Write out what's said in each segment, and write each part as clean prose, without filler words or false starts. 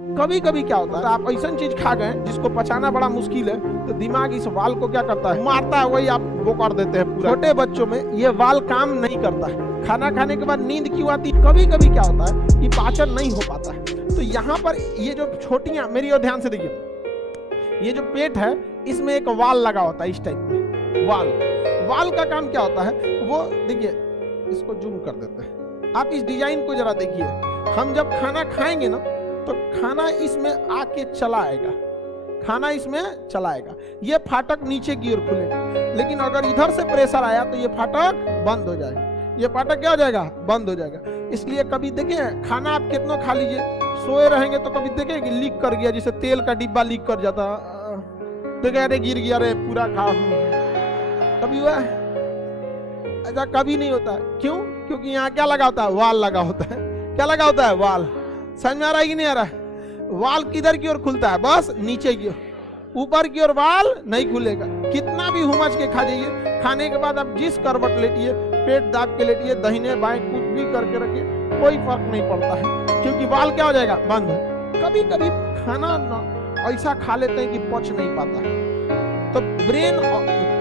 कभी कभी क्या होता है, आप ऐसा चीज खा गए जिसको पचाना बड़ा मुश्किल है, तो दिमाग इस वाल को क्या करता है, मारता है, वही आप वो कर देते हैं पूरा। छोटे बच्चों में ये वाल काम नहीं करता है। खाना खाने के बाद नींद क्यों आती है? कभी कभी क्या होता है कि पाचन नहीं हो पाता है। तो यहाँ पर ये जो छोटियां, मेरी ओर ध्यान से देखिए, ये जो पेट है इसमें एक वाल लगा होता है, इस टाइप में वाल का काम क्या होता है, वो देखिए, इसको जूम कर देते हैं, आप इस डिजाइन को जरा देखिए। हम जब खाना खाएंगे ना, तो खाना इसमें आके चला आएगा, खाना इसमें चला आएगा, ये फाटक नीचे की ओर खुलेगा। लेकिन अगर इधर से प्रेशर आया तो ये फाटक बंद हो जाएगा, ये फाटक क्या हो जाएगा, बंद हो जाएगा। इसलिए कभी देखिए, खाना आप कितना खा लीजिए, सोए रहेंगे तो कभी देखें कि लीक कर गया, जैसे तेल का डिब्बा लीक कर जाता, देखे अरे गिर गया, अरे पूरा खा, कभी हुआ ऐसा? कभी नहीं होता। क्यों? क्योंकि यहाँ क्या लगा होता है, वाल लगा होता है। क्या लगा होता है? वाल। समझ में आ रहा है कि नहीं आ रहा है? वाल किधर की ओर खुलता है? बस नीचे की ओर, ऊपर की ओर वाल नहीं खुलेगा। कितना भी हुमच के खा जाइए, खाने के बाद आप जिस करवट लेटिए, पेट दाब के लेटिए, दाहिने बाएं कुछ भी करके रखिए, कोई फर्क नहीं पड़ता है, क्योंकि वाल क्या हो जाएगा, बंद। कभी कभी खाना ऐसा खा लेते हैं कि पच नहीं पाता है, तो ब्रेन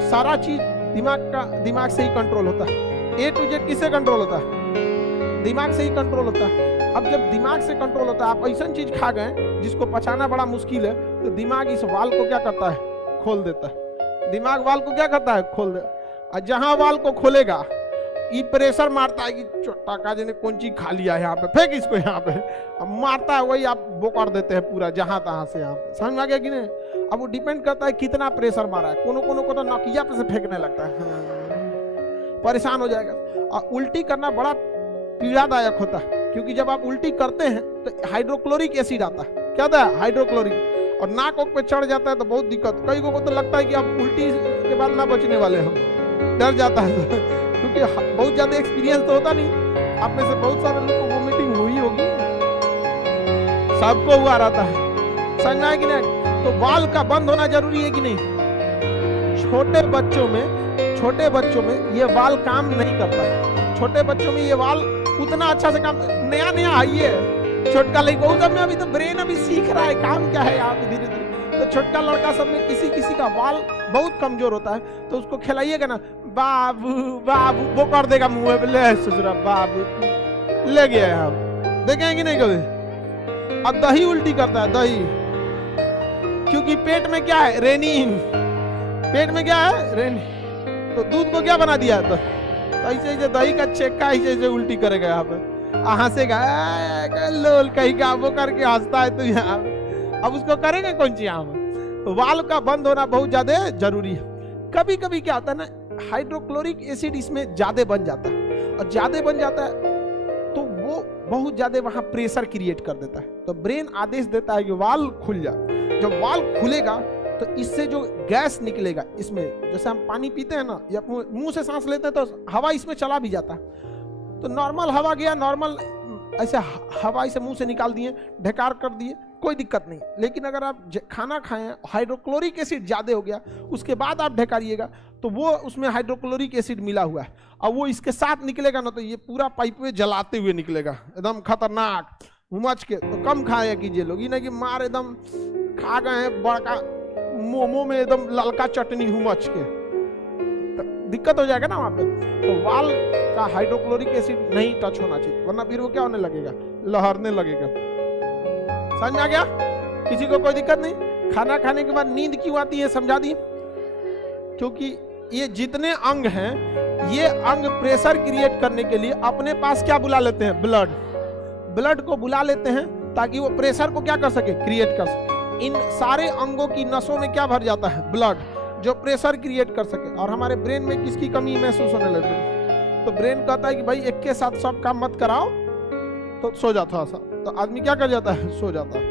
सारा चीज दिमाग से ही कंट्रोल होता है। A to Z किससे कंट्रोल होता है? दिमाग से ही कंट्रोल होता है। अब जब दिमाग से कंट्रोल होता है, आप ऐसा चीज खा गए जिसको पचाना बड़ा मुश्किल है, तो दिमाग इस वाल को क्या करता है, खोल देता है। दिमाग वाल को क्या करता है, खोल दे। और जहां वाल को खोलेगा, ये प्रेशर मारता है कि छोटा काजे ने कौन चीज खा लिया है, यहाँ पे फेंक इसको, यहाँ पे अब मारता है, वही आप वो कर देते हैं पूरा, जहां तहां से। यहाँ पे समझ में आ गया कि नहीं? अब वो डिपेंड करता है कितना प्रेशर मारा है। कोनो को तो नकिया पे से फेंकने लगता है, परेशान हो जाएगा। और उल्टी करना बड़ा पीड़ादायक होता है, क्योंकि जब आप उल्टी करते हैं तो हाइड्रोक्लोरिक एसिड आता है। क्या आता है? हाइड्रोक्लोरिक। और नाक पे चढ़ जाता है तो बहुत दिक्कत। कई को तो लगता है कि आप उल्टी के बाद ना बचने वाले हम, डर जाता है क्योंकि बहुत ज्यादा एक्सपीरियंस तो होता नहीं। आप में से बहुत सारे लोग को वोमिटिंग हुई होगी, सबको हुआ रहता है। समझ में आया कि नहीं? तो वाल का बंद होना जरूरी है कि नहीं? छोटे बच्चों में ये वाल काम नहीं करता है। छोटे बच्चों में ये वाल उतना अच्छा से काम, नया है ये छोटका लड़का सब में, अभी तो ब्रेन अभी सीख रहा है काम क्या है यहाँ पे, धीरे धीरे। तो छोटका लड़का सब में किसी का वाल बहुत कमजोर होता है, तो उसको खिलाइएगा ना, बाबू बाबू वो कर देगा मुंह पे, ले ससुरा बाबू ले गया है। आप देखेंगे नहीं कभी? अब दही उल्टी करता है, दही, क्योंकि पेट में क्या है, रेनिन। पेट में क्या है, रेनिन। तो दूध को क्या बना दिया है? तो ऐसे दही का चेक्का ऐसे उल्टी करेगा, यहाँ पे हंसेगा, लोल कहीं का वो करके हंसता है। तो यहाँ अब उसको करेंगे कौन सी? यहाँ पे वाल का बंद होना बहुत ज्यादा जरूरी है। कभी कभी क्या होता है ना, हाइड्रोक्लोरिक एसिड इसमें ज्यादा बन जाता है, और ज्यादा बन जाता है तो वो बहुत ज्यादा वहां प्रेशर क्रिएट कर देता है। तो ब्रेन आदेश देता है कि वाल खुल जाए। जब वाल खुलेगा तो इससे जो गैस निकलेगा, इसमें जैसे हम पानी पीते हैं ना, या मुंह से सांस लेते हैं तो हवा इसमें चला भी जाता है। तो नॉर्मल हवा गया, नॉर्मल ऐसे हवा इसे मुंह से निकाल दिए, ढकार कर दिए, कोई दिक्कत नहीं। लेकिन अगर आप खाना खाएं, हाइड्रोक्लोरिक एसिड ज्यादा हो गया, उसके बाद आप ढकारिएगा, तो वो उसमें हाइड्रोक्लोरिक एसिड मिला हुआ है, और वो इसके साथ निकलेगा ना, तो ये पूरा पाइप में जलाते हुए निकलेगा, एकदम खतरनाक। हुमच के तो कम खाया कीजिए लोग, ये नहीं कि मार एकदम खा गए हैं बड़का मोमो में एकदम ललका चटनी हुमच के, तो दिक्कत हो जाएगा ना वहां पे। तो वाल का हाइड्रोक्लोरिक एसिड नहीं टच होना चाहिए, वरना फिर वो क्या होने लगेगा, लहरने लगेगा। समझ में आ गया? किसी को कोई दिक्कत नहीं? खाना खाने के बाद नींद क्यों आती है, समझा दी। क्योंकि ये जितने अंग हैं, ये अंग प्रेशर क्रिएट करने के लिए अपने पास क्या बुला लेते हैं, ब्लड को बुला लेते हैं, ताकि वो प्रेशर को क्या कर सके, क्रिएट कर सके। इन सारे अंगों की नसों में क्या भर जाता है, ब्लड, जो प्रेशर क्रिएट कर सके। और हमारे ब्रेन में किसकी कमी महसूस होने लगती है? तो ब्रेन कहता है कि भाई एक के साथ सब काम मत कराओ, तो सो जाता है। तो आदमी क्या कर जाता है, सो जाता है।